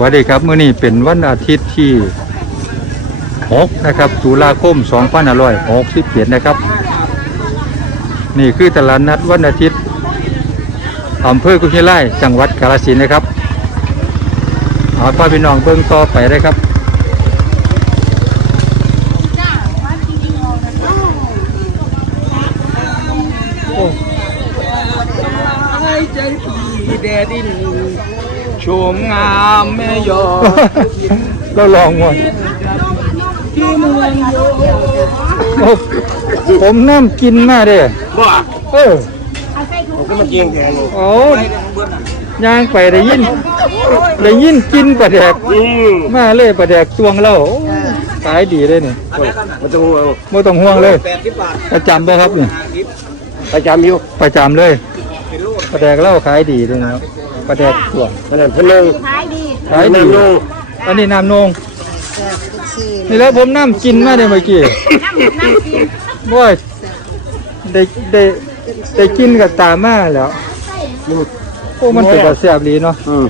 สวัสดีครับเมื่อนี้เป็นวันอาทิตย์ที่ 6 นะครับตุลาคม2567นะครับ นี่คือตลาดนัดวันอาทิตย์อำเภอกุชิไลจังหวัดกาฬสินธุ์นะครับเอาพาพี่น้องเบิ่งต่อไปเลยครับ โอ้ หายใจพี่แดดิน ชมงามแม่ยอเราลองก่อนที่เมืองโยโอ้ผมน้ำกินมาเด้บ่เออผมก็มาเกียงแกงโอ้ย่างไปได้ยินได้ยินกินปลาแดกอืมมาเลยปลาแดกตวงเราโอ้ขายดีเลยนี่มันต้องเอาไม่ต้องห่วงเลยแปดสิบบาทประจำบ่ครับนี่ประจำอยู่ประจำเลยปลาแดกเราขายดีเลยนะครับ ปลาแดกตวงขนาดพะนงขายดีขายดีน้ำนงอันนี้น้ำนงนี่แล้วผมน้ำกินมาได้เมื่อกี้น้ำน้ำกินบ่ยได้ได้ได้กินกับตามมาแล้วโอ้มันเป็นกระแสบดีเนาะอืม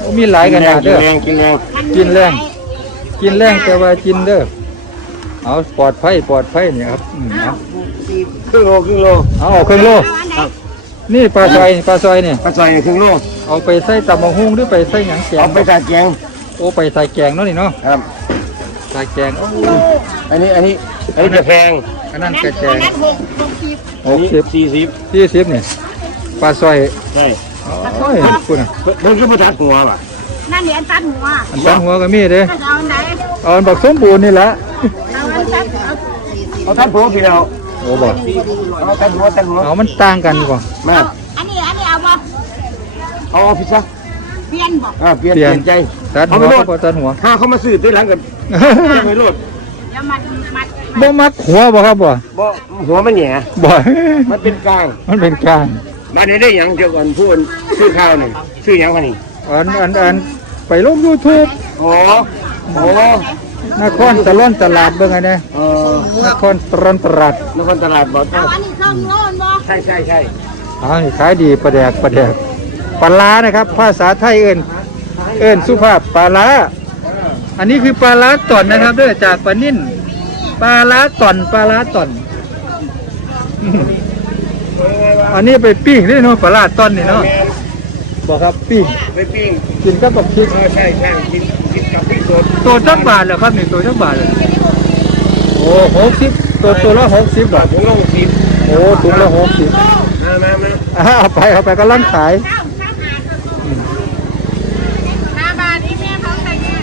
โอ้มีหลายขนาดกิเด้นอแรงกินแรงกินแรงกินแรงแต่ว่ากินเด้อเอาปลอดภัยปลอดภัยเนี่ยครับอืมเอาครึ่งโลครึ่งโลเอาออกครึ่งโล นี่ปลาซอยปลาซอยเนี่ยกระซอยครึ่งโลเอาไปใส่ตำมะฮุ่งหรือไปใส่หยังแกเอางไปใส่แกงโอ้ไปใส่แกงเนาะนี่เนาะครับใส่แกงโอ้อันนี้อันนี้อันนี้จะแพงอันนั้นกระแจงนั้นหกหกสิบหกสิบสี่สิบสี่สิบเนี่ยปลาซอยใช่โอ้ยคุณอะเพิ่นก็มาทัดหัวว่ะนั่นเหรียญตันหัวอันตั้งหัวก็มีเด้ถ้าจะเอาอันไหนเอาอันบักสมบูรณ์นี่แหละเอาอันตันเอาเอาทัดหัวพี่เรา โอ้บอกเอาทัดหัวทัดหัวเอามันต่างกันก่อนมาอันนี้อันนี้เอาบ่เอาออฟฟิศซะเปลี่ยนบ่อ่าเปลี่ยนเปลี่ยนใจตัดหัเอาวไปโลก็ดบ่ตัดหัวถ้าเขามาซื้อด้วยหลังกันไปโลดแล้วมัดมัดบ่มักหัวบ่ครับบ่บ่หัวมันแหย่บ่มันเป็นกลาง มันเป็นกลางบ้านนี้ได้หยังเกี่ยวกับพูดซื้อข้าวนี่ซื้อหยังวะนี่อันอันอันไปลง YouTube โอ้โอ้ นครตะล่อนตลาดเบิ่งไงเนี่ยเออนครตะล่อนตลาดนครตลาดบ่เอาอันนี้เครื่องโล่นบ่ใช่ใช่ใช่อ้าวนี่ขายดีปลาแดกปลาแดกปลาร้านะครับ ภาษาไทยเอิ้นเอิ้นสุภาพปลาร้า อันนี้คือปลาร้าต่อนนะครับเด้อจากปลานิ่นปลาร้าต่อนปลาร้าต่อนอืมอันนี้ไปปิ้งนี่เนาะปลาร้าต่อนนี่เนาะ บอกครับปิ้งไปปิ้งกินกับบักพริกเออใช่ใช่กินกินกับพริกสดตัวจักบาทเหรอครับนี่ตัวจักบาทเลยโอ้หกสิบตัวตัวละหกสิบบาทผมลงสิบโอ้ถุงละหกสิบมามามาอ่าเอาไปเอาไปก็ร้านขายข้าวข้าวหาห้าบาทนี่แม่เขาใส่แน่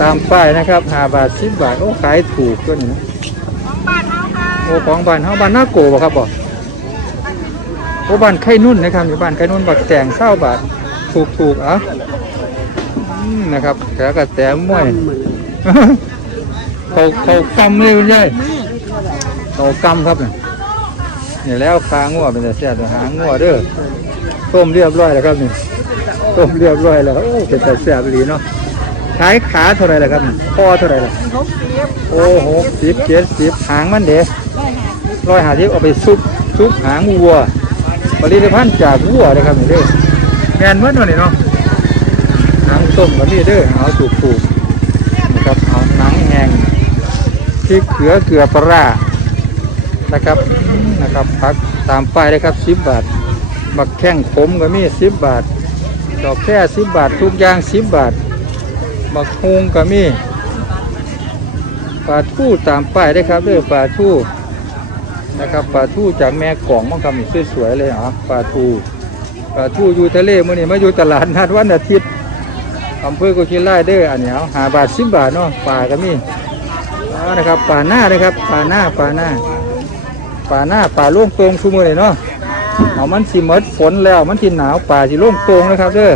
ตามป้ายนะครับห้าบาทสิบบาทโอ้ขายถูกก็นี่นะของบ้านเขาค่ะโอ้ของบ้านเฮาบ้านนาโกบ่ครับบ่ โอ้บ้านไข่นุ่นนะครับอยู่บ้านไข่นุ่นบักแตงเศร้าบาทถูกถูกๆอะนะครับแถวกับแตมมวยเขาเขากำเลยคุณยายเขากำครับเนี่ยนี่แล้วขางัวเป็นแต่แซ่บแต่หางงัวเด้อต้มเรียบร้อยแล้วครับนี่ต้มเรียบร้อยแล้วโอ้เป็นแต่แซ่บดีเนาะขายขาเท่าไรล่ะครับนี่คอเท่าไรล่ะโอ้โหสิบเจ็ดสิบหางมันเด้ร้อยหาสิบเอาไปซุปซุปหางวัว ผลิตภัณฑ์จากวัวเลยครับนี่เด้อแมนเมื่อนี่เนาะหางต้มกับนี่เด้อเอาถูกถูกๆนะครับเอาหนังแห้งพริกเกลือเกลือปลาร้านะครับนะครับพักตามป้ายเลยครับสิบบาทบักแข้งขมก็มีสิบบาท ดอกแค่สิบบาททุกอย่างสิบบาทบักฮุงก็มีปลาทู่ตามป้ายได้ครับเด้วยปลาทู่ นะครับปลาทูจากแม่กล่องมังคำนี่สวยๆเลยอะปลาทูปลาทูอยู่ทะเลมื่อนี้มาอยู่ตลาดนัดวันอาทิตย์อำเภอกุชินไล่เด้ออันนี้เอาหาบาทสิบบาทเนาะปลาก็มีนะครับปลาหน้านะครับปลาหน้าปลาหน้าปลาหน้าปลาล่วงตรงชุมือเลยเนาะเอามันสิมดฝนแล้วมันสิหนาวปลาสิล่วงตรงนะครับเด้อ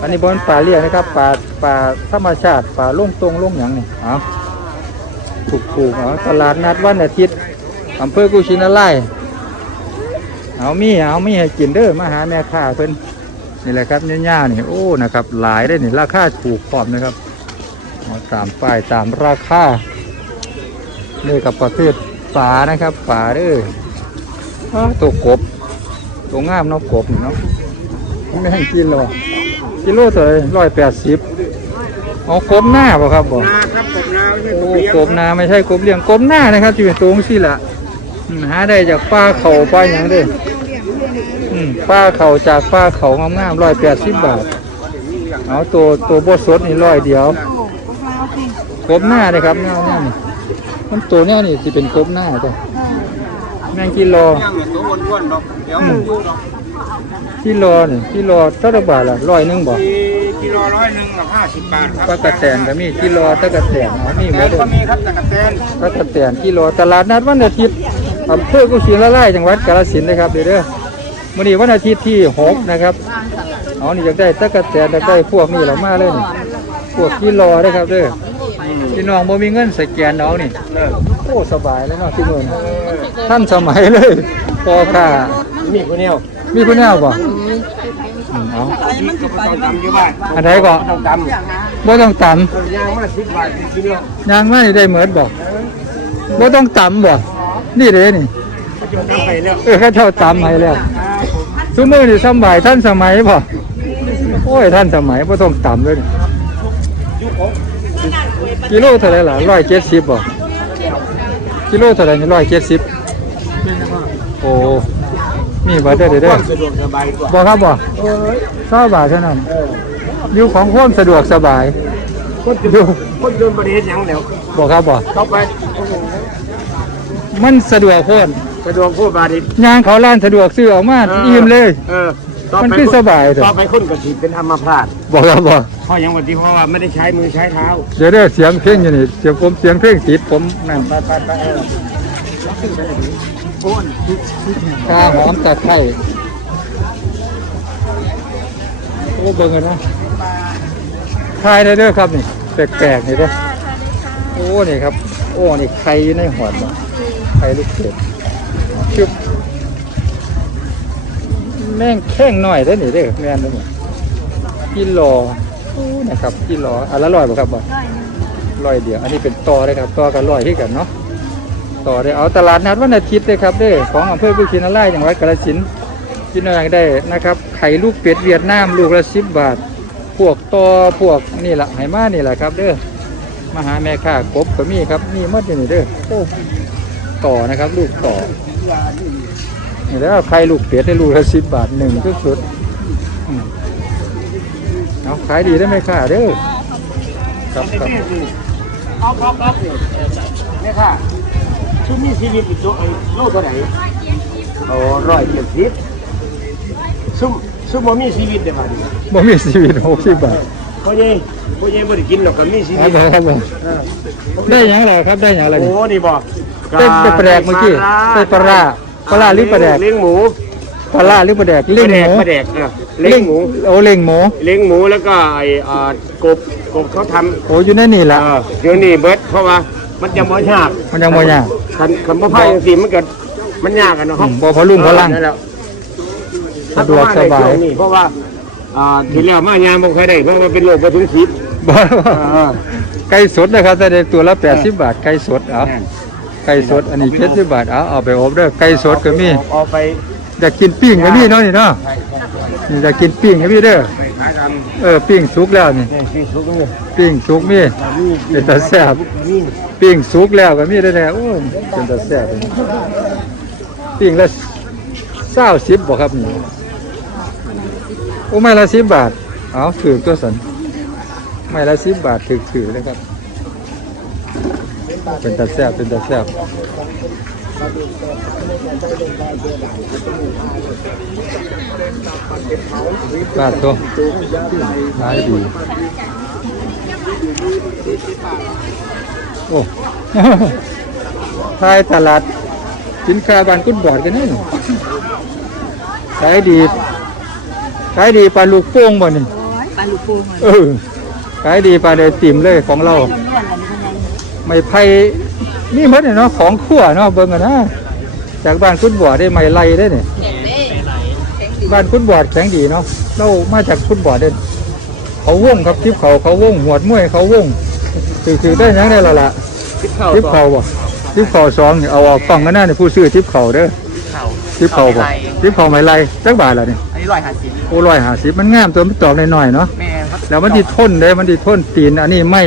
อันนี้บอนป่าเรียกนะครับป่าป่าธรรมชาติป่าลุ่งตรงลุ่งหยังนี่เอาถูกถูกเอาตลาดนัดวันอาทิตย์ อำเภอกุชินาไลยเอามีเอามีให้กินเด้อมาหาแม่ค้าเพิ่นนี่แหละครับเนี่ยๆนี่โอ้นะครับ หลายได้อนี่ราคาถูกพร้อมนะครับเอาตามป้ายตามราคานี่กับประเภทป่านะครับป่าเด้ออ้าวตัวกบ ตัวงามเนาะกบนี่เนาะไม่ให้กินหรอกกิโลเท่าไหร่ร้อยแปดสิบเอากบหน้าบ่ครับบ่นาครับผมนาไม่ใช่โอ้ผมเลี้ยงกบนาไม่ใช่กบเลี้ยงกบหน้านะครับที่เป็นตัวสิละอืม หาได้จากป้าเขาป้าหยังเด้ออืมป้าเขาจากป้าเขางามๆร้อยแปดสิบบาท เอาตัวตัวบดสดนี่ร้อยเดียวกบหน้าเลยครับแนวเนี่ยนี่มันตัวเนี้ยนี่จะเป็นกบหน้าจ้ะแมงกิโลย่างเนี่ยตัวอ้วนๆดอกเดี๋ยวมันอยู่ดอกกิโลนี่กิโลเท่าไหร่บาทละร้อยหนึงบ่มีกิโลร้อยหนึ่งหรือห้าสิบบาทครับปลากระแตนก็มีกิโลตะกระแตนเอามีหมแตดนเลยก็มีครับตะกะแตนตะกะแตนกิโลตลาดนัดวันอาทิตย์ อำเภอกุชินละลายจังหวัดกาฬสินธุ์นะครับเด้อเด้อมื้อนี้วันอาทิตย์ที่หกนะครับเอานี่อยากได้ตะกะแตนอยากได้พวกนี้ละมาเลยนี่พวกกิโลเด้อครับเด้อพี่น้องบ่มีเงินสแกนเอานี่เออโอ้สบายเลยเนาะที่มื้อนี้ท่านสมัยเลยพอค่ะมีคนเดียวมีผู้แนวบ่อืมเอานี่ก็ไม่ต้องตำอยู่บ้านอันใดก็ต้องตำบ่ต้องตำย่างมาสิบบาทสิกิโลยางไม่ได้เหมือนบ่บ่ต้องตำบ่ นี่เด้นี่ก็จะทำไปแล้วเออเขาเจ้าตำให้แล้วทุกมื้อนี่สำบายท่านสมัยบ่โอ้ยท่านสมัยบ่ต้องตำเลยนี่กิโลเท่าไหร่ล่ะ170บ่กิโลเท่าไหร่นี่170โอ้มีบ่เด้อเด้อเด้อสะดวกสบายกว่าบ่ครับบ่20บาทเท่านั้นอยู่ของความสะดวกสบายคนอยู่คนเดินประเทศยังแล้วบ่ครับบ่เข้าไป มันสะดวกโพดสะดวกพูดบาดิย่างเขาร้านสะดวกซื้อออกมาอิ่มเลย เออต่มันไปคือสบายเถอะ ต่อไปคนกระถิเป็นอัมพาตบอกครับบอกเพราะยังวันที่เพราะว่าไม่ได้ใช้มือใช้เท้าเดี๋ยวได้เสียงเพลงอยู่นี่เสียงผมเสียงเพลงติดผมนั่นไปไปไปเออข้าหอมตะไคร้โอ้เบิ่งกันนะทายได้เด้อครับนี่แปลกๆนี่เด้อโอ้นี่ครับ โอ้นี่ไข่อยู่ในหอดบ่ไข่ลูกเกดชึบแม่งแข้งหน่อยได้อนี่เด้อแม่นเด้อนี่กิโลอนะครับกิโลอันละร้อยบ่ครับบ่ร้อยเดียว อันนี้เป็นต่อเลยครับต่อกันร้อยที่กันเนาะต่อได้เอาตลาดนัดวันอาทิตย์เลยครับเด้อของอำเภอกุชินารายจังหวัดกาฬสินธุ์กินอะไรได้นะครับ ไข่ลูกเป็ดเวียดนามลูกละสิบบาท พวกต่อพวกนี่แหละไหมานี่แหละครับ เด้อมาหาแม่ค้ากบก็มีครับมีหมดอยู่นี่เด้อโอ้ ต่อนะครับ ลูกต่อนี่แล้วไข่ลูกเป็ดได้ลูกละสิบบาทหนึ่งทุกชุดอืมเอาขายดีได้ไหมค่ะเด้อครับครับเอาครับครับเนี่ยค่ะชุดนี้ชีวิตอีกตัวไอ้โลกตัวไหนโอ้ร้อยเจ็ดสิบซุ่มซุ่มบ่มีชีวิตเดี๋ยวมาดิบ่มีชีวิตหกสิบบาท พ่อใหญ่พ่อใหญ่บ่ได้กินหรอกก็มีชีครัวิบตผมครับผมเออได้หยังไงครับได้หยังไงโอ้นี่บอกเป็นเป็นปลาแดกเมื่อกี้เป็นปลาร้าปลาร้าหรือปลาแดก เลี้ยงหมูปลาล่าหรือปลาแดกปเลี้ยลางแดหกมูปลาแดกเออเลี้ยงหมูโอ้เลี้ยงหมูเลี้ยงหมูแล้วก็ไอ้อ่ากบกบเขาทำ โอ้อยู่ในนี่เอละอเดี๋ยวนี้เบิดเพราะว่ามันจะบ่ยากมันยังบ่ยากคันคันบ่พายจังซี่มันก็มันยากกันเนาะอืมบ่พอลุ่มพอลั่งนั่นแหละสะดวกสบายถ้เขมในช่วงนี้เพราะว่า อ่าที่แล้วมายามบ่เคยได้เพราะว่าเป็นโรคบ่ถึงคิดบ่เออไก่สดนะครับแต่ได้ตัวละ80บาทไก่สดเอาไก่สดอันนี้70บาทเอาเอาไปอบเด้อไก่สดก็มีเอาไปอยากกินปิ้งก็มีเนาะนี่เนาะนี่อยากกินปิ้งก็มีเด้อขายทเออปิ้งสุกแล้วนี่ำในฟีซุกนี่ปิ้งสุกมีเป็นตาแซ่บนี่ปิ้งสุกแล้วก็มีได้แน่โอ้ยเป็นตาแซ่บเลยปิ้งละเศร้าสิบบ่ครับนี่โอ้ไม่ละสิบบาท เอาถือตัวสันไม่ละสิบบาทถือถือเลยครับ เป็นตาแซบเป็นตาแซบบาทตัวขายดีโอ้ทายตลาดสินค้าบานกุดบอดกันนี่ขายดี ขายดีปลาลูกโป่งบ่นี่ปลาลูกปูเออขายดีปลาเดติ่มเลยของเรา ไม่ไผ่นี่หมดเนี่ยเนาะของขั่วเนาะเบิ่งกันนะจากบ้านกุดบอดได้ไม่ไล่ได้เนี่ยบ้านกุดบอดแข็งดีเนาะเรามาจากกุดบอดเด่นเขาวงครับทิพเขาเขาวงหวดมวยเขาวงคือคือได้หยังได้และล่ะคิดเข้าทิปเขาบ่ทิปเขาสองนี่เอาออกฟังกันหน้านี่ผู้ซื้อทิปเขาเด้อทิปเขาบ่ทิปเขาไม่ไรจักบาทละนี่ไอ้ นี้ร้อยห้าสิบโอ้ร้อยห้าสิบมันงามตัวมันตอกหน่อยๆเนาะแม่ครับแล้วมันดิทนเด้มันดิทนตีนอันนี้ไม่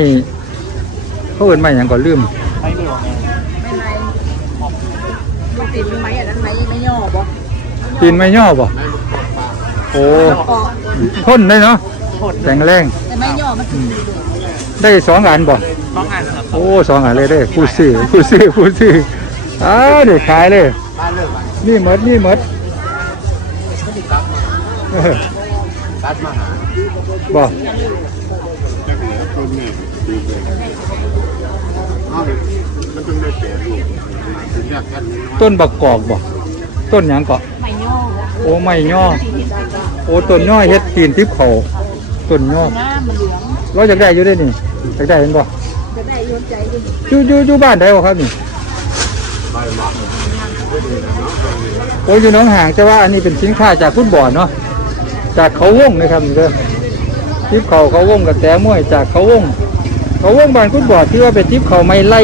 เขาเอิ้นไม่หยังก็ลืมไม่มีหรอกแม่ไม่ไรลูกติดไหมอันนั้นไหมไม่ย่อบ่ตีนไม่ย่อบ่โอ้เกาะทนได้เนาะโคตรแข็งแรงแต่ไม่ย่อมันติดได้สองอันบ่ต้องอ่านครับโอ้สองอันเลยเด้ผู้ซื้อผู้ซื้อผู้ซื้ออ้าวเด็กขายเลยบ้านเลิกบ้านนี่หมดนี่หมด เออบ้านมาหาบ่มันต้องได้เสียลูกถึงแยกกันต้นบักกอกบ่ต้นหยังเกาะไม่ย่อโอ้ไม่ย่อ โอ้ต้นย่อเฮ็ดตีนทิพเขาต้นย่อหน้ามันเหลืองเราอยากได้อยู่ได้นี่อยากได้เห็นบ่จะได้โยนใจดิอยู่อยู่อยู่บ้านได้บ่ครับนี่โอ้ยอยู่หน้องห่างแต่ว่าอันนี้เป็นสินค้าจากฟุตบอลเนาะ จากเขาวงนะครับนี่เด้อทิพเขาเขาวงกับแต่มวยจากเขาวง เขาวงบ้านฟุตบอลที่ว่าเป็นทิพเขาไม่ไล่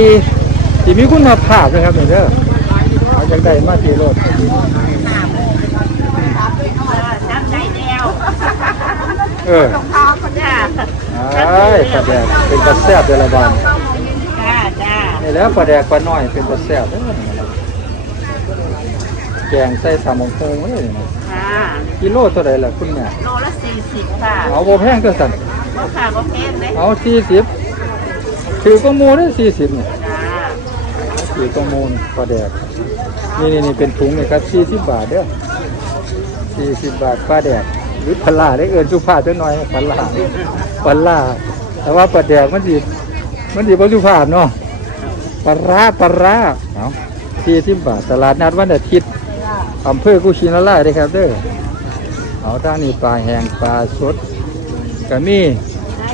ที่มีคุณภาพนะครับนี่เด้อเอาจากได้มาที่รถจับใจเดียวเออพาคนจ้าไอ้ปลาแดกเป็นปลาแซ่บเดละบานจ้าจ้านี่แหล้วปลาแดกปลาน้อยเป็นปลาแซ่บเด้อแกงใส่ตำมงคงเอ้ยค่ะ กิโลเท่าไหร่ล่ะคุณแม่โลละสี่สิบค่ะเอาบ่แพงก็สั่นราคาก็แพงเลยเอาสี่สิบถือก็มูได้สี่สิบนี่จ้าถือก็มูลปลาแดกนี่นี่นี่เป็นถุงนี่ครับสี่สิบบาทเด้อสี่สิบบาทปลาแดกหรือปลาล่าได้เอิญสุภาพจังหน่อยปลาล่าปลาล่าแต่ว่าปลาแดกมันสิมันสิบ่สุภาพเนาะปลาร้าปลาร้าเอาสี่สิบบาทตลาดนัดวันอาทิตย์ อำเภอกุชินารายเด้ครับเด้อเอาทางนี้ปลาแห้งปลาสดก็มี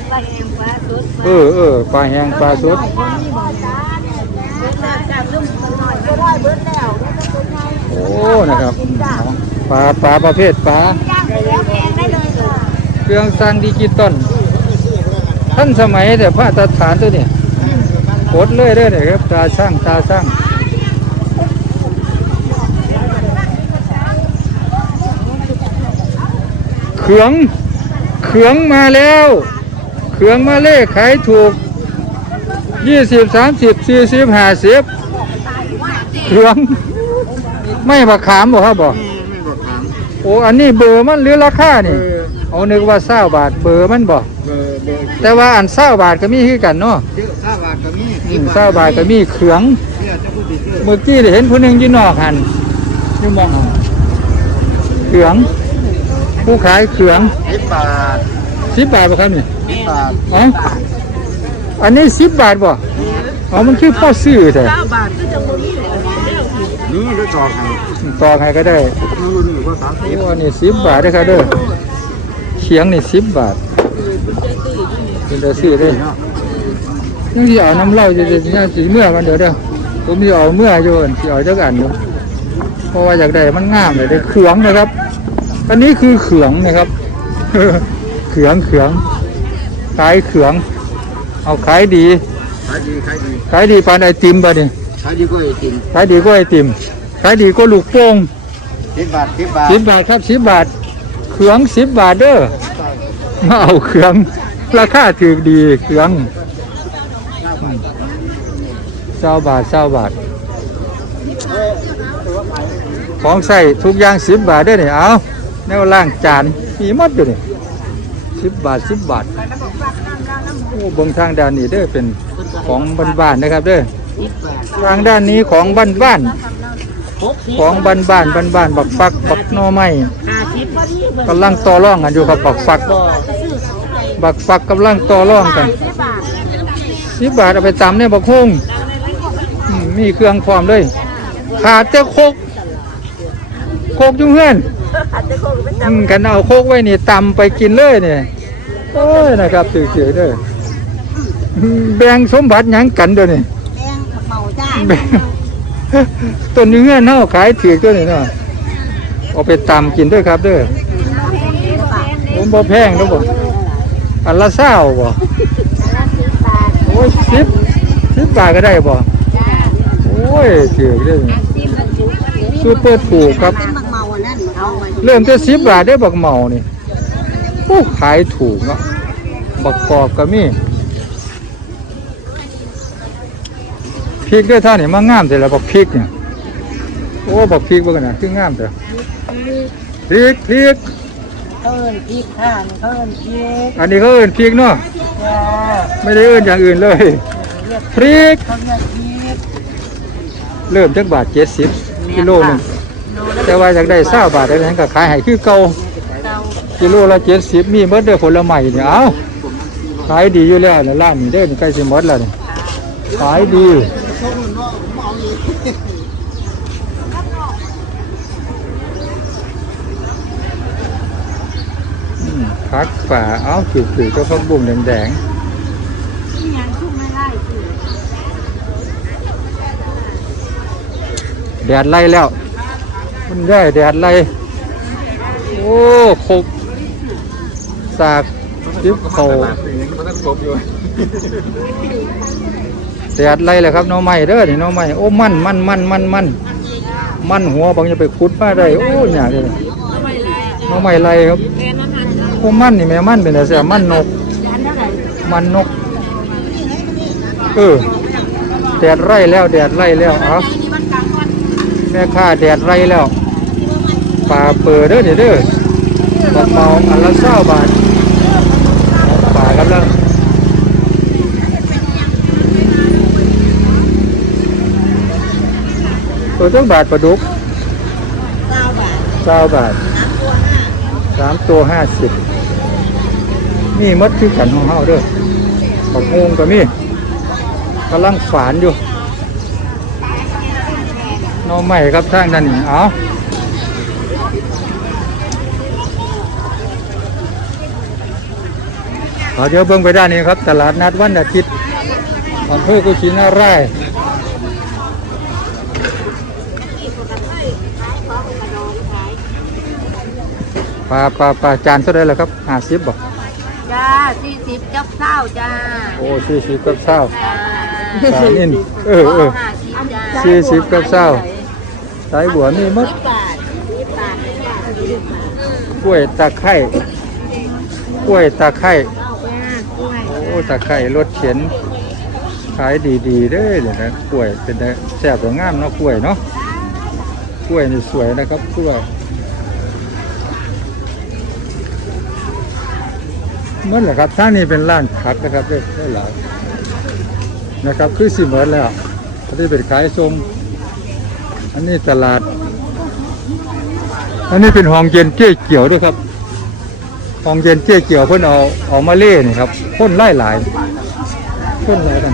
ปลาแห้งปลาสดเออเออปลาแห้งปลาสดโอ้นะครับปลาปลาประเภทปลาเครื่องสร้างดิจิตอลท่านสมัยแต่พระตฐานตัวนี้กดเลยเด้อเนี่ยครับตาช่างตาช่าง เขือง เขืองมาแล้ว เขืองมาเลขขายถูกยี่สิบสามสิบสี่สิบห้าสิบเขือง ไม่บักขามบ่ครับบ่ไม่บอกถามโอ้อันนี้เบอร์มันหรือราคานี่ เอานึกว่าเศร้าบาทเบอร์มันบ่เบอร์เบอร์แต่ว่าอันเศร้าบาทก็มีคือกันเนาะเชื่อข้าวบาทก็มีอืมเศร้าบาทก็มีเขืองเชื่อจะพูดดีเชื่อเมื่อกี้ได้เห็นผู้หนึงอยู่นอกหันอยู่มองหันเขือง ผู้ขายเขืองสิบบาทสิบบาทบ่ครับนี่สิบบาทอ๋ออันนี้สิบบาทบ่อ๋อมันคือพ่อซื้อแต่เก้าบาทก็จะบ่มีเลยเด้อนี่ด้วยจอกให้ต่อให้ก็ได้นี่นี่ก็สามสิบโอ้อันนี้สิบบาทเด้อครับเด้อเขียงนี่สิบบาทเป็นตัวซื้อเด้อยังสิเอาน้ำเหล้าจะจะจะสีเมื่อมันเดี๋ยวเด้อผมสิเอาเมื่ออยู่อั่นสิเอาจักอันอยู่เพราะว่าอยากได้มันงามเลยได้เขืองนะครับ อันนี้คือเขืองนะครับเขืองเขืองขายเขือง เอาขายดี ขายดีขายดีขายดีปานไอติมบ่นี่ขายดีก็ไอติมขายดีก็ไอติมขายดีก็ลูกโป่งสิบบาทสิบบาทสิบบาทครับสิบบาทเขืองสิบบาทเด้อมาเอาเขือง ราคาถูกดีเขืองเศร้าบาทเศร้าบาท ของใส่ทุกอย่างสิบบาทได้อเนี่ยเอา แนวล่างจานมีหมดอยู่นี่สิบบาทสิบบาทโอ้บงทางด้านนี้เด้อเป็นของบ้านๆนนะครับเด้อทางด้านนี้ของบ้านๆของบ้านๆบ้านๆบักฟักบักนอไม้กำลังต่อร่องกันอยู่ครับบักฟัก บักฟักกำลังต่อร่องกันสิบบาทเอาไปตำเนี่ยบักฮุ่งมีเครื่องพร้อมเลย ขาดแต่โคกโคกจุงเฮือน อาจจะคงเป็นอืมกันเอาโคกไว้นี่ตำไปกินเลยเนี่ยโอ้ยนะครับตื่นเฉยๆเด้ออืมแบ่งสมบัติหยังกันเด้อนี่แพงเมาจ้าแบ่งต้นเนื้อเน่าขายถือตัวนี่เนาะเอาไปตำกินด้วยครับเด้อผมบ่แพงเด้อบ่อันละเศร้าบ่โอ้ยสิบสิบบาทก็ได้บ่โอ้ยถือเด้อซิมมันจุกซูเปอร์ถูกครับมันเมาอันนั้น เอาไว้เริ่มแต่สิบบาทได้อบักเมานี่โอ้ขายถูกเนาะบักกอกก็มีพริกด้วยท่านนี่มางามแต่ละบักพริกเนี่ยโอ้บักพริกว่ากันนะคืองามแต่พริกพริกเอิญพริกข่านเอิญพริกอันนี้เขาเอิ้นพริกเนาะจ้าไม่ได้เอิ้นอย่างอื่นเลยเรียกพริกเขาเรียกพริก เริ่มจากบาทเจ็ดสิบกิโลหนึง แต่ว่าอยากได้เศร้าบาทได้นั้นก็ขายให้คือเก่ากิโลละเจ็ดสิบมีเบิดเด้อผลไม้เนี่ยเอาขายดีอยู่แล้วนะร้านนี้เด้ใกล้สิหมดแล้วนี่ขายดีพักป่าเอาผิวผิวก็พักบุ่มแดงที่ยังชุบไม่ได้คือๆแดดไล่แล้ว มันได้แดดไล่โอ้คกสากจิบเขาแดดไล่เลยครับน้องใหม่เด้อนี่น้องใหม่โอ้มันมันมันมันมันมันหัวบางจะไปขุดมาได้โอ้ยากเลยน้องใหม่ไล่ครับโอ้มันนี่แม่มันเป็นแต่เสียมันนก มันนกเออแดดไร่แล้วแดดไร่แล้วเอ แม่ค้าแดดไร่แล้วปลาเปิดเด้อเดี๋ยวเด้อปลาเมาอันละเศร้าบาทปลากำลังตัวต้องบาทปลาดุกเก้าบาทเศร้าบาทน้ำตัวห้าสามตัวห้าสิบมีมดคือกันของเฮาเด้อของงงก็มีกำลังฝานอยู่ห น้องใหม่ครับทางด้านนี้เอาเอาเดี๋ยวเบิ่งไปด้านนี้ครับ ตลาดนัดวันอาทิตย์อำเภอกุชินาร่ายปลาปลาปลาจานเท่าไรล่ะครับห้าสิบบ่จ้าสี่สิบจับเศร้าจ้า โอ้สี่สิบกับเศร้าจ้าปลานิ่นเออเออห้าสิบจ้าสี่สิบกับเศร้า สายบัวมีมัดสิบบาทสิบบาทจ้ากล้วยตะไคร้กล้วยตะไคร้จ้ายโอ้ตะไคร้รสเข็นขายดีๆเด้อเนี่ยนะกล้วยเป็นแซ่บกว่างามเนาะกล้วยเนาะกล้วยนี่สวยนะครับกล้วยเมื่อไหร่ครับท่านี้เป็นร้านผักนะครับเด้อได้หลายนะครับคือสิเหมือนแล้วอันนี้เป็นขายทรง อันนี้ตลาด อันนี้เป็นห้องเย็นเจ๊เกี่ยวด้วยครับห้องเย็นเจ๊เกี่ยวเพิ่นเอาเอามาเล่นี่ครับพ่นไล่หลายพ่นหลายกัน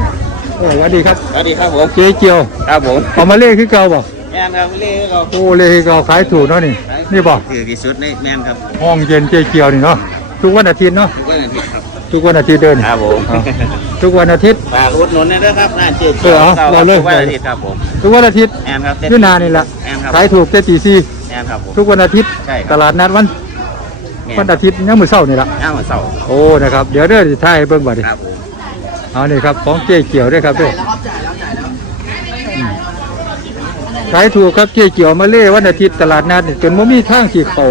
เออสวัสดีครับสวัสดีครับผมเจ๊เกี่ยวครับผมเอามาเล่คือเก่าบ่แม่นครับเล่เราโอ้เล่คือเก่าขายถูกเนาะนี่ นี่บ่ถือที่สุดในแม่นครับห้องเย็นเจ๊เกี่ยวนี่เนาะทุกวันอาทิตย์เนาะทุกวันอาทิตย์ครับทุกวันอาทิตย์เดินครับผมเอาทุกวันอาทิตย์ ฝากอุดหนุนด้วยนะครับร้านเจ๊เออเอาเก่าคเรารับเลยทุกวันอาทิตย์ครับผมทุกวันอาทิตย์แม่นครับอยูนานี่แหละแม่นครับขายถูกแต่ตีสี่แม่นครับผม ทุกวันอาทิตย์ ใช่ครับ ตลาดนัดวันแม่นวันอาทิตย์ยังมื้อเช้านี่ล่ะย่างวันเสาร์โอ้นะครับเดี๋ยวเด้อสิถ่ายให้เบิ่งบัดนี้ครับผมเอานี่ครับของเจ๊เกี่ยวด้วยครับด้วยอืมขายถูกครับเจ๊เกี่ยวมาเล่วันอาทิตย์ตลาดนัดนี่จนบ่มีทางที่เขา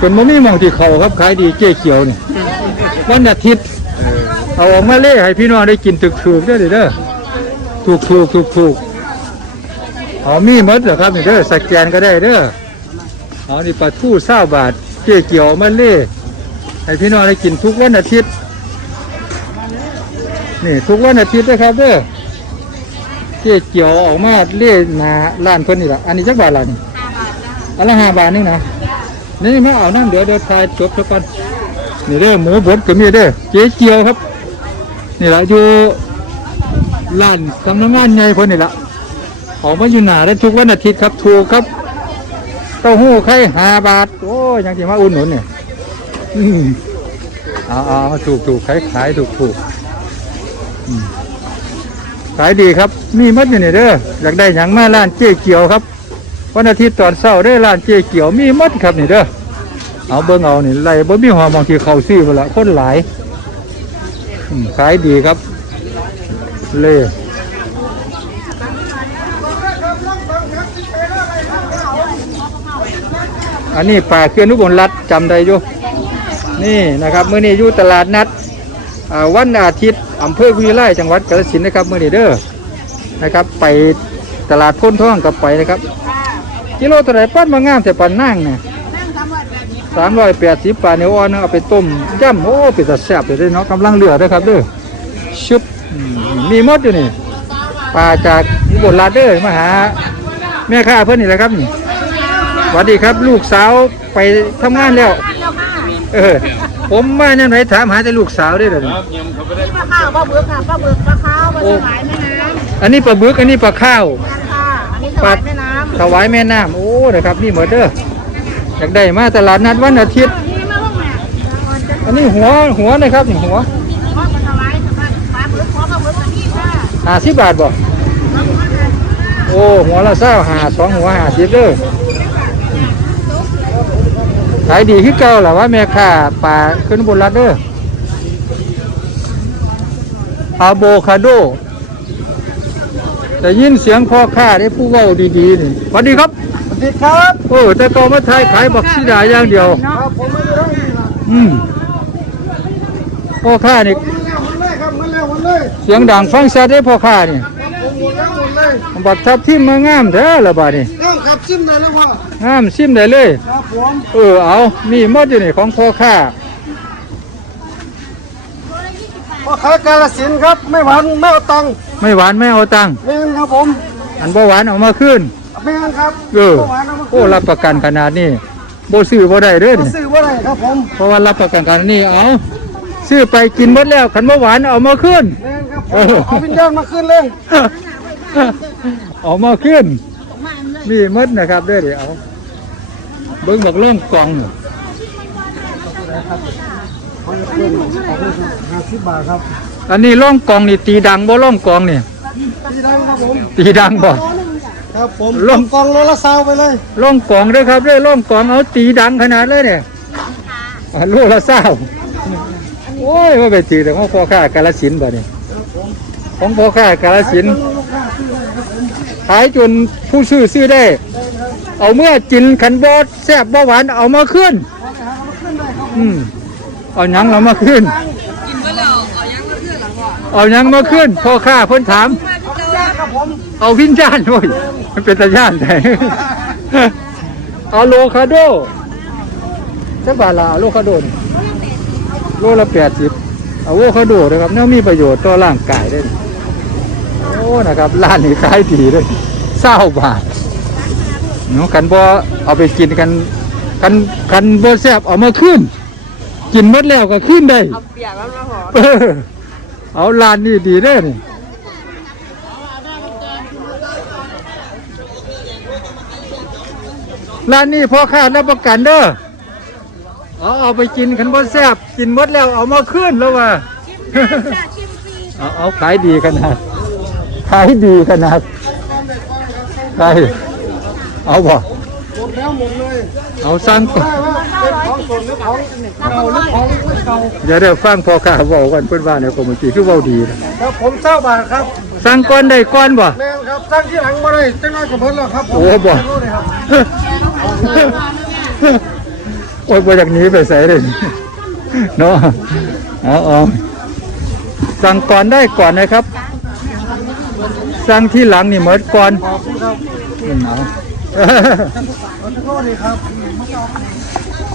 จนบ่มีหมองที่เขาครับขายดีเจ๊เกี่ยวนี่วันอาทิตย์ เอาออกมาเล่ให้พี่น้องได้กินถูกๆเด้อเด้อถูกถูกถูกถูกๆเอามีมดเหรอครับนี่เด้อสแกนก็ได้เด้อเอานี่ปลาทูเศร้าบาทเจ๊เกี่ยวมาเล่ให้พี่น้องได้กินทุกวันอาทิตย์นี่ทุกวันอาทิตย์นะครับเด้อเจ๊เกี่ยวออกมาเล่หนาร้านเพิ่นนี่ละอันนี้จักบาทละนี่อันละห้าบาทนึงนะนี่มาเอาน้ำเดี๋ยวเดี๋ยวทายจบสักก่อนนี่เด้อหมูบดก็มีเด้อเจ๊เกี่ยวครับ นี่ละอยู่ร้านสำนักงานใหญ่เพิ่นนี่ละออกมาอยู่หนาได้ทุกวันอาทิตย์ครับถูกครับเต้าหู้ไข่ห้าบาท โอ้ยยังสิมาอุ่นหนุนเนี่ยอืมเอาเอาถูกถูกขายขายถูกถูกขายดีครับมีมัดอยู่นี่เด้ออยากได้หยังมาร้านเจ๊เกียวครับวันอาทิตย์ตอนเช้าได้ร้านเจ๊เกียวมีมัดครับนี่เด้อเอาเบิ่งเอานี่ไล่บ่มีหอมบางที่เขาซื้อไปละคนหลาย ขายดีครับ เล่อันนี้ป่าเขื่อนุบลรัฐจำได้อยู่นี่นะครับเมื้อนี้อยู่ตลาดนัดวันอาทิตย์อำเภอวีไลจังหวัดกาฬสินธุ์นะครับเมื้อนี้เด้อนะครับ ไปตลาดพ้นท่องกับไปนะครับกิโลเท่าไหร่ปั้นมางามแต่ปันนั่งเนี่ย สามร้อยแปดสิบปลาเนื้ออ่อนเอาไปต้มจ้ำโอ้เป็นตาแซ่บเลยเด้อเนาะกำลังเหลือเด้อครับเด้อชุบอืมมีหมดอยู่นี่ปลาจากอุบลราชเด้อมาหา แม่ค้าเพื่อนนี่แหละครับนี่สวัสดีครับ ลูกสาวไปทำงานแล้ว เออ ผมมาเนี่ยไหนถามหาแต่ลูกสาวได้เลยปลาข้าวปลาเบือกค่ะปลาเบือกปลาข้าวปลาสวายแม่น้อันนี้ปลาบึกอันนี้ปลาข้าวำค่ะอันนี้สวายแม่น้ำถวายแม่น้ำโอ้นะครับนี่เหมือนเด้อ อยากได้มาตลาดนัดวันอาทิตย์ อันนี้หัวหัวนะครับนี่หัวห้าสิบบาทบ่โอ้หัวละเศร้าหาสองหัวหาสิบเด้อขายดีขึ้นเก่าหละว่าแม่ค้าปลาขึ้นบนรัดเด้ออะโบคาโดแต่ยินเสียงพ่อค้าได้ผู้เว้าดีๆนี่สวัสดีครับ สวัสดีครับ โอ้แต่ก็มาไทยขายบักซีดาอย่างเดียว ครับผมไม่ได้นี่ล่ะอืมพ่อค้านี่มันแล้วมันเลยครับมันแล้วมันเลยเสียงดังฟังชัดได้พ่อค้านี่ผมหมดแล้วหมดเลยบักทับทิมมางามแท้ละบาดนี่เอ้าครับซิมได้แล้วพ่องามซิมได้เลย ครับผมเออเอามีหมดอยู่นี่ของพ่อค้าพ่อค้ากาลสินธุ์ครับไม่หวานไม่เอาตังค์ไม่หวานไม่เอาตังค์แม่นครับผม อันบ่หวานเอามาคืน แม่นครับเออบ่หวานเอามาโอ้รับประกันขนาดนี้บ่ซื้อบ่ได้เด้อนี่ซื้อว่าไรครับผมเพราะว่ารับประกันขนาดนี้เอาซื้อไปกินหมดแล้วคันบ่หวานเอามาคืนแม่นครับผเอมอเอาวิญญาณมาขึ้นเลยเอามาคืนมีหมดนะครับเด้อเดี๋ยวเอาเบิ่งบักเล่มกล่องนี่ห้าสิบบาทครับอันนี้ล่องกล่องนี่ตีดังบ่ล่องกล่องนี่ที่ดังครับผมตีดังบ่ ครับผมลงกองโลละซาวไปเลยล่องกล่องเด้อครับเด้อล่องกล่องเอาตีดังขนาดเลยเนี่ยอ่าโลละเศร้าโอ้ยว่าไปตีแต่ของพ่อค้ากาลสินธุ์บ่นี่ของพ่อค้ากาลสินธุ์ขายจนผู้ซื้อซื้อได้ เอาเมื่อกินขันบอดแซ่บบ่หวานเอามาขึ้น อืมเอาหยังเอามาขึ้นเอาหยังมาขึ้นพ่อค้าเพิ่นถามครับผม เอาวิญญาณโอ้ยมันเป็นตาญาณแต่อะโลคาโดสักบาทละอะโลคาโดนี่โลละแปดสิบอะโวคาโดนะครับเนี่ยมีประโยชน์ต่อร่างกายด้วยโอ้นะครับร้านนี้ขายดีเลยเศร้าบาทเนาะกันบ่เอาไปกินกันกันกันบ่แซ่บเอามาขึ้น กินหมดแล้วก็ขึ้นได้เอาเปียกแล้วนะหอเออเอาร้านนี้ดีเด้อนี่ ร้านนี้พ่อค้ารับประกันเด้อเอาเอาไปกินคันบ่แซ่บกินหมดแล้วเอามาคืนแล้วว่ะ เอาเอาขายดีขนาดขายดีขนาดขายเอาบ่หมดแล้วหมดเลยเอาสั่งก่อนได้ว่าเป็นของสดหรือของเก่าหรือของไม่เก่าอย่าได้ฟังพ่อค้าเว้ากันเพิ่นว่าเนี่ยผมเมื่อกี้คือเว้าดีนะครับผมเศร้าบาทครับสั่งก่อนได้ก่อนบ่แม่นครับสร้างที่หลังมาเลยจังน้อยกับเพิ่นแล้วครับผมโอ้บ่รู้เลยครับ โอ้ยบ่อยากนี้ไปใส่เลยเนาะเอาเอาสั่งก่อนได้ก่อนนะครับ สั่งที่หลังนี่เหมดก่อนขอบคุณครับอืมเอาขอโทษดีครับ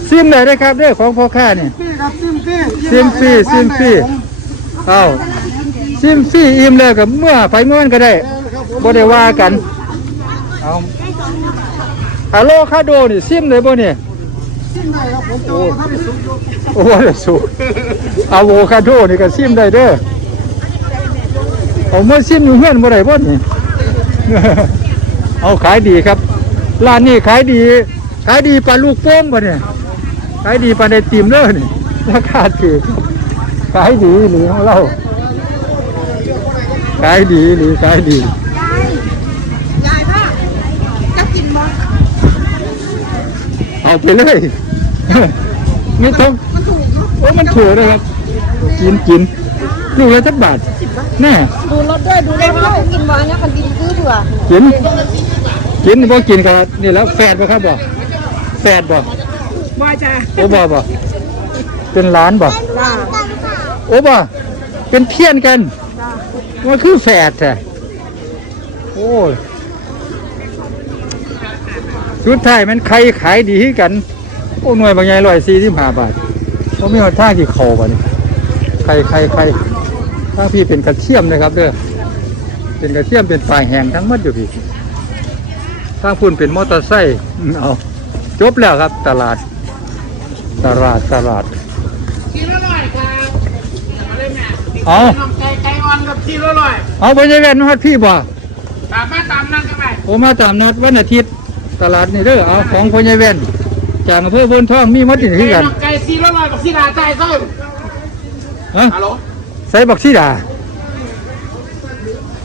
ซิมเนะครับเด้อของพ่อค้านี่พี่ครับซิมพี่ซิมพี่ซิมพี่เอาซิมซี่อิ่มเลยกับเมื่อไฟเมื่อวันก็ได้บ่ได้ว่ากันเอา อะโลคาโดนี่ซิมเลยบ่เนี่ยซิมได้ครับผมโตท่านสุกอยู่โอ้โหสูอะโวคาโดนี่ก็ซิมได้เด้อเอามาซิมอยู่เฮือนบ่ได้บ่นี่เอาขายดีครับร้านนี้ขายดีขายดีปลาลูกโป่งบ่เนี่ยขายดีปลาในติมเลยนี่ราคาถูกขายดีหรือของเราขายดีหรือขายดี ยายยายพ่อจะกินบ่ เอาไปเลย ไม่ต้องมันถูกเนาะโอ้มันถูกเลยครับ กินกินลูกละสักบาทแน่ดูรถด้วยดูรถด้วยกินบ่เนี่ยกันกินซื้อเผื่อกินกินบ่กินกันนี่แล้วแฟดบ่ครับบ่แฟฝดบ่ว่าจะโอ้บ่บ่เป็นหล้านบ่จ้าโอ้บ่เป็นเพี้ยนกันจ้ามันคือแฝดแท้โอ้ย สุดท้ายมันใครขายดีคือกัน โอ้หน่วยบางใหญ่ร้อยสี่สิบห้าบาทเพราะมีหนท่างที่เข่าบ่นี่ใครใครใครถ้าพี่เป็นกระเทียมนะครับเด้อเป็นกระเทียมเป็นปลายแห้งทั้งหมดอยู่พี่ถ้าคุณเป็นมอเตอร์ไซค์อืมเอาจบแล้วครับ ตลาด ตลาดตลาดทีละร้อยครับมาเลยแม่เอาน้ำใจไก่อ่อนกับทีละร้อยเอาไปยังไงนฮัดพี่บ่ตามมาตามนั่นกันไปโอมาตามนัดวันอาทิตย์ ตลาดนี่เด้อเอาของพญายแว่นจากอำเภอโพนทองมีมัดที่คือกันไก่ทีละร้อยกับทีละใจซ้อฮะฮัลโหลใส่บักซีดา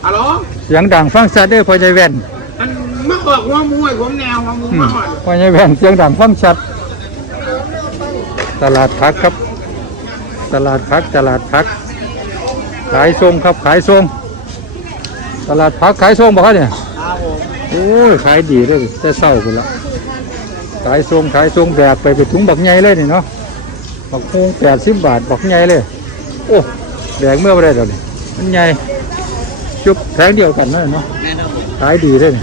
ฮัลโหลเสียงดังฟังชัดเด้อพญายแว่นมันมาบอกหัวมวยผมแนวหัวมูอืมมาหอดพญายแว่นเสียงดังฟังชัด ตลาดผักครับ ตลาดผักตลาดผัก ขายทรงครับขายทรงตลาดผักขายทรงบ่ครับเนี่ยครับผม โอ้ยขายดีเลยแต่เศร้าไปละขายทรงขายทรงแบกไปไปถุงบักใหญ่เลยนี่เนาะบักฮงแปดสิบบาทบักใหญ่เลย โอ้แบกเมื่อไ่ได้เดี๋ยวนี้มันใหญ่จุบแพงเดียวกันเลยเนาะขายดีเลยนี่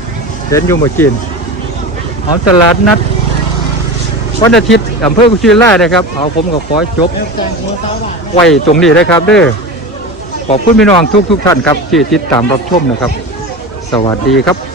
เห็นอยู่เมากินเอาตลาดนัดวันอาทิตย์อำเภอกุชิล่ายนะครับเอาผมก็ขอจบแกงหัวเต้าบ้านไว้ตรงนี้นะครับเด้อขอบคุณพี่น้องทุกทุกท่านครับที่ติดตามรับชมนะครับ สวัสดีครับ